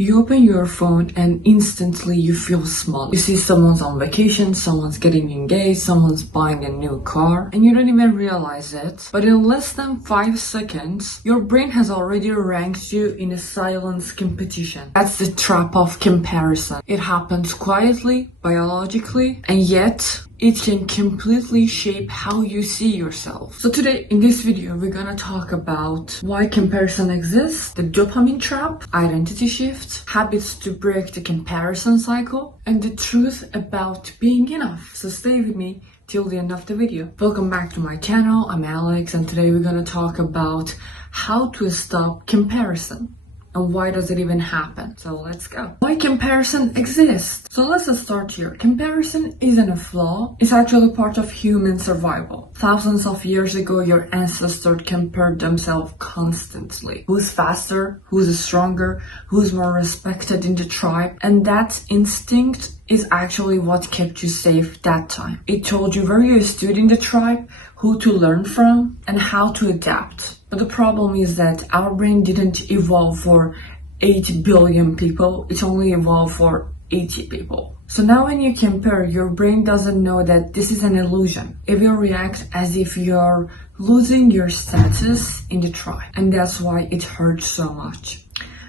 You open your phone and instantly you feel small. You see someone's on vacation, someone's getting engaged, someone's buying a new car, and you don't even realize it. But in less than 5 seconds, your brain has already ranked you in a silence competition. That's the trap of comparison. It happens quietly, biologically, and yet it can completely shape how you see yourself. So today in this video, we're gonna talk about why comparison exists, the dopamine trap, identity shift, habits to break the comparison cycle, and the truth about being enough. So stay with me till the end of the video. Welcome back to my channel. I'm Alex, and today we're gonna talk about how to stop comparison. And why does it even happen? So let's go. Why comparison exists? So let's start here. Comparison isn't a flaw. It's actually part of human survival. Thousands of years ago, your ancestors compared themselves constantly. Who's faster? Who's stronger? Who's more respected in the tribe? And that instinct is actually what kept you safe that time. It told you where you stood in the tribe, who to learn from, and how to adapt. But the problem is that our brain didn't evolve for 8 billion people, it only evolved for 80 people. So now when you compare, your brain doesn't know that this is an illusion. It will react as if you're losing your status in the tribe. And that's why it hurts so much.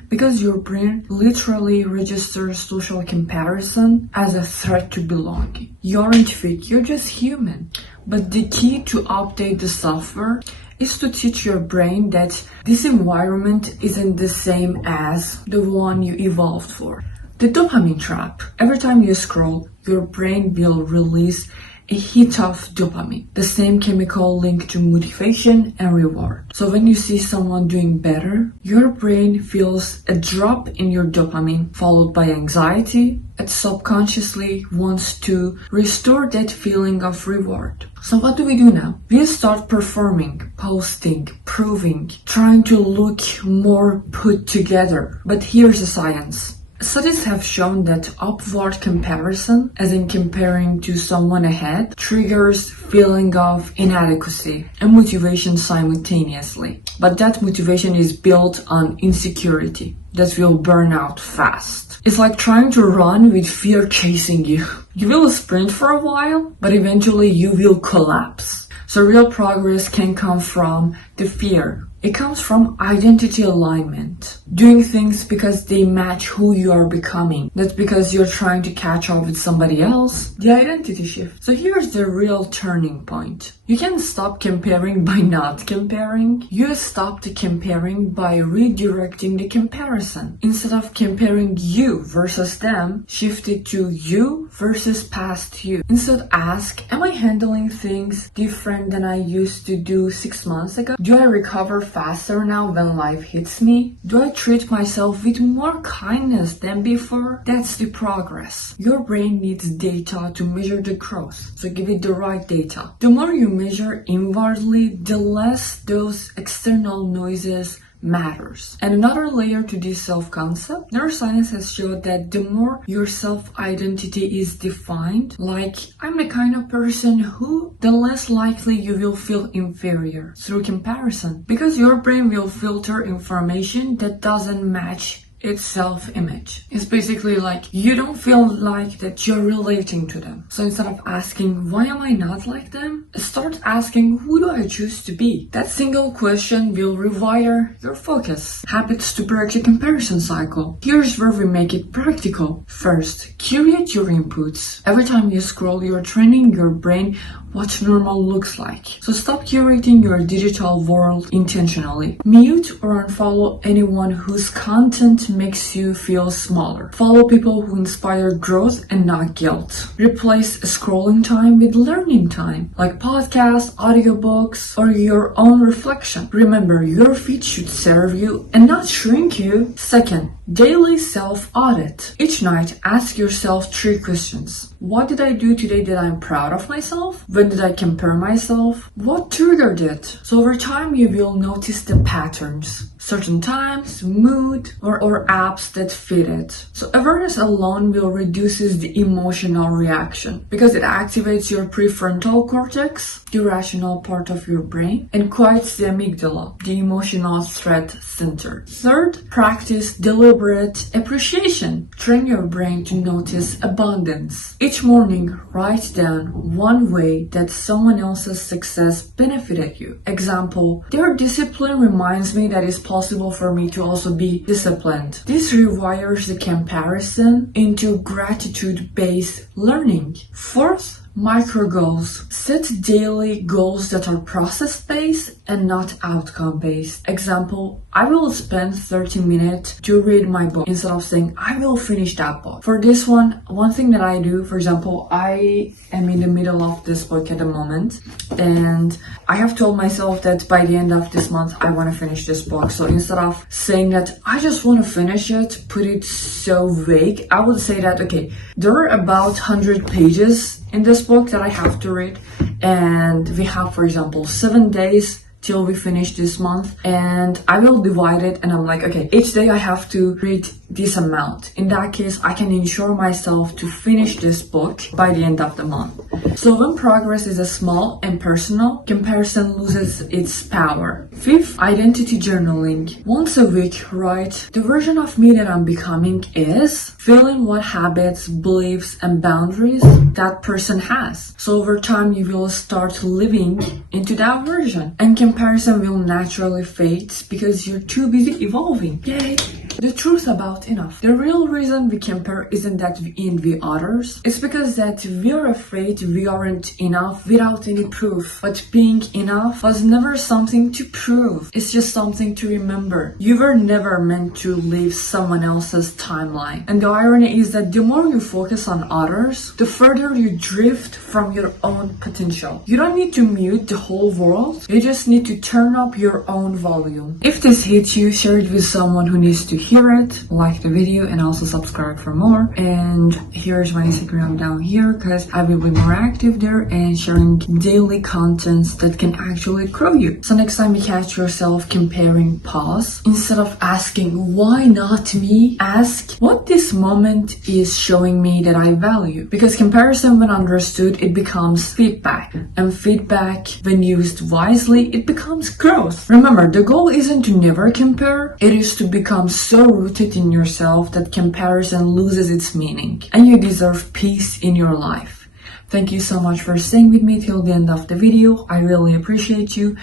Because your brain literally registers social comparison as a threat to belonging. You aren't weak, you're just human. But the key to update the software is to teach your brain that this environment isn't the same as the one you evolved for. The dopamine trap. Every time you scroll, your brain will release a hit of dopamine, the same chemical linked to motivation and reward. So when you see someone doing better, your brain feels a drop in your dopamine followed by anxiety. It subconsciously wants to restore that feeling of reward. So what do we do now? We start performing, posting, proving, trying to look more put together. But here's the science. Studies have shown that upward comparison, as in comparing to someone ahead, triggers feeling of inadequacy and motivation simultaneously. But that motivation is built on insecurity that will burn out fast. It's like trying to run with fear chasing you. You will sprint for a while, but eventually you will collapse. So real progress can come from the fear. It comes from identity alignment. Doing things because they match who you are becoming. Not because you're trying to catch up with somebody else. The identity shift. So here's the real turning point. You can stop comparing by not comparing. You stop the comparing by redirecting the comparison. Instead of comparing you versus them, shift it to you versus past you. Instead ask, am I handling things different than I used to do 6 months ago? Do I recover faster now when life hits me? Do I treat myself with more kindness than before? That's the progress. Your brain needs data to measure the growth, so give it the right data. The more you measure inwardly, the less those external noises matters. And another layer to this self-concept, neuroscience has showed that the more your self-identity is defined, like I'm the kind of person who, the less likely you will feel inferior through comparison, because your brain will filter information that doesn't match its self-image. It's basically like you don't feel like that you're relating to them. So instead of asking, why am I not like them? Start asking, who do I choose to be? That single question will rewire your focus. Habits to break the comparison cycle. Here's where we make it practical. First, curate your inputs. Every time you scroll, you're training your brain what normal looks like. So stop curating your digital world intentionally. Mute or unfollow anyone whose content makes you feel smaller. Follow people who inspire growth and not guilt. Replace scrolling time with learning time, like podcasts, audiobooks, or your own reflection. Remember, your feed should serve you and not shrink you. Second, daily self-audit. Each night, ask yourself 3 questions. What did I do today that I'm proud of myself? When did I compare myself? What triggered it? So over time, you will notice the patterns. Certain times, mood, or apps that fit it. So awareness alone will reduces the emotional reaction because it activates your prefrontal cortex, the rational part of your brain, and quiets the amygdala, the emotional threat center. Third, practice deliberate deliberate appreciation. Train your brain to notice abundance. Each morning, write down one way that someone else's success benefited you. Example, their discipline reminds me that it's possible for me to also be disciplined. This rewires the comparison into gratitude-based learning. Fourth, micro goals. Set daily goals that are process-based and not outcome-based. Example, I will spend 30 minutes to read my book instead of saying I will finish that book. For this one thing that I do, for example, I am in the middle of this book at the moment and I have told myself that by the end of this month I want to finish this book. So instead of saying that I just want to finish it, put it so vague, I would say that, okay, there are about 100 pages in this book that I have to read, and we have, for example, 7 days till we finish this month, and I will divide it, and I'm like, okay, each day I have to read this amount. In that case, I can ensure myself to finish this book by the end of the month. So when progress is a small and personal, comparison loses its power. Fifth, identity journaling. Once a week, write, the version of me that I'm becoming is, fill in what habits, beliefs, and boundaries that person has. So over time, you will start living into that version, and comparison will naturally fade because you're too busy evolving. Yay! The truth about enough. The real reason we compare isn't that we envy others. It's because that we're afraid we aren't enough without any proof. But being enough was never something to prove. It's just something to remember. You were never meant to live someone else's timeline. And the irony is that the more you focus on others, the further you drift from your own potential. You don't need to mute the whole world. You just need to turn up your own volume. If this hits you, share it with someone who needs to hear it, like the video, and also subscribe for more. And here's my Instagram down here because I will be more active there and sharing daily contents that can actually grow you. So next time you catch yourself comparing, pause. Instead of asking why not me, ask what this moment is showing me that I value. Because comparison, when understood, it becomes feedback, and feedback, when used wisely, it becomes growth. Remember, the goal isn't to never compare, it is to become so rooted in yourself that comparison loses its meaning, and you deserve peace in your life. Thank you so much for staying with me till the end of the video. I really appreciate you,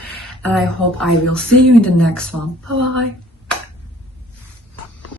and I hope I will see you in the next one. Bye bye.